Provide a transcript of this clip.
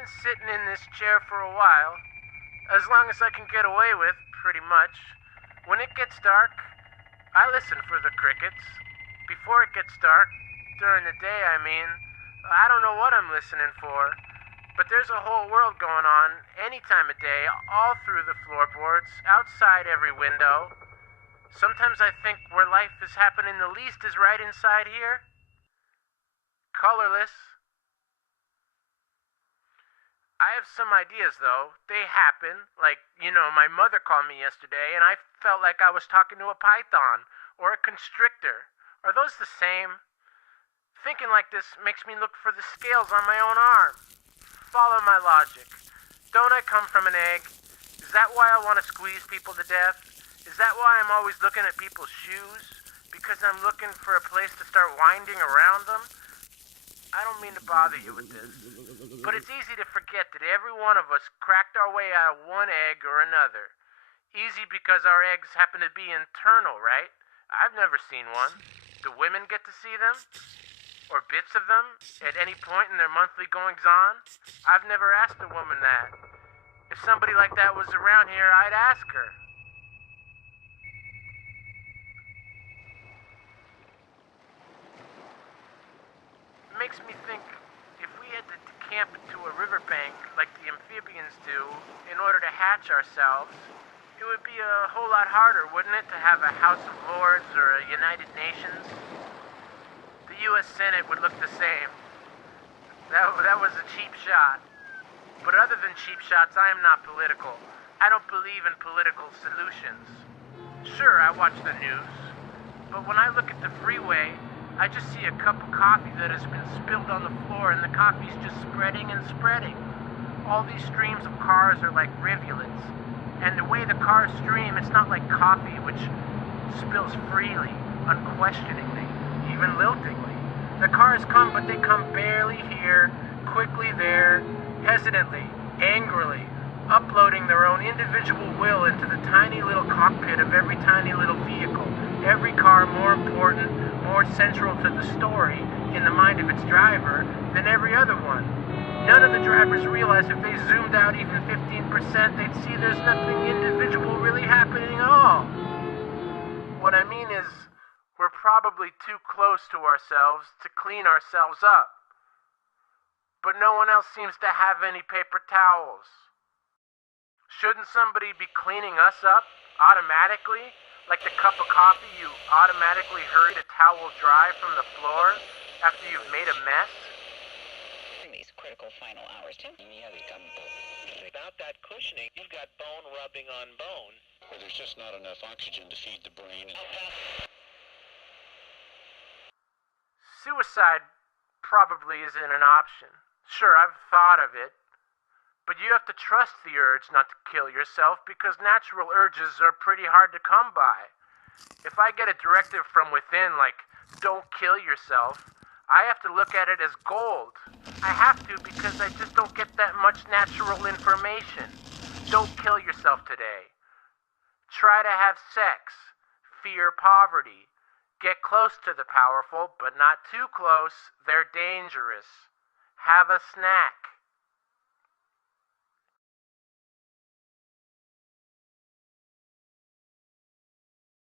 been sitting in this chair for a while, as long as I can get away with, pretty much. When it gets dark, I listen for the crickets. Before it gets dark, during the day, I don't know what I'm listening for. But there's a whole world going on any time of day, all through the floorboards, outside every window. Sometimes I think where life is happening the least is right inside here. Colorless. I have some ideas, though. They happen. Like, my mother called me yesterday, and I felt like I was talking to a python or a constrictor. Are those the same? Thinking like this makes me look for the scales on my own arm. Follow my logic. Don't I come from an egg? Is that why I want to squeeze people to death? Is that why I'm always looking at people's shoes? Because I'm looking for a place to start winding around them? I don't mean to bother you with this, but it's easy to forget that every one of us cracked our way out of one egg or another. Easy because our eggs happen to be internal, right? I've never seen one. Do women get to see them? Or bits of them at any point in their monthly goings-on? I've never asked a woman that. If somebody like that was around here, I'd ask her. It makes me think if we had to camp to a riverbank like the amphibians do in order to hatch ourselves, it would be a whole lot harder, wouldn't it, to have a House of Lords or a United Nations? The U.S. Senate would look the same. That was a cheap shot. But other than cheap shots, I am not political. I don't believe in political solutions. Sure, I watch the news. But when I look at the freeway, I just see a cup of coffee that has been spilled on the floor and the coffee's just spreading and spreading. All these streams of cars are like rivulets. And the way the cars stream, it's not like coffee, which spills freely, unquestioningly, even liltingly. The cars come, but they come barely here, quickly there, hesitantly, angrily, uploading their own individual will into the tiny little cockpit of every tiny little vehicle. Every car more important, more central to the story in the mind of its driver than every other one. None of the drivers realize if they zoomed out even 15%, they'd see there's nothing individual really happening at all. What I mean is, we're probably too close to ourselves to clean ourselves up. But no one else seems to have any paper towels. Shouldn't somebody be cleaning us up automatically? Like the cup of coffee you automatically hurry to towel dry from the floor after you've made a mess? These critical final hours. Without that cushioning, you've got bone rubbing on bone. Where there's just not enough oxygen to feed the brain. Suicide probably isn't an option. Sure, I've thought of it. But you have to trust the urge not to kill yourself because natural urges are pretty hard to come by. If I get a directive from within like, don't kill yourself, I have to look at it as gold. I have to because I just don't get that much natural information. Don't kill yourself today. Try to have sex. Fear poverty. Get close to the powerful, but not too close. They're dangerous. Have a snack.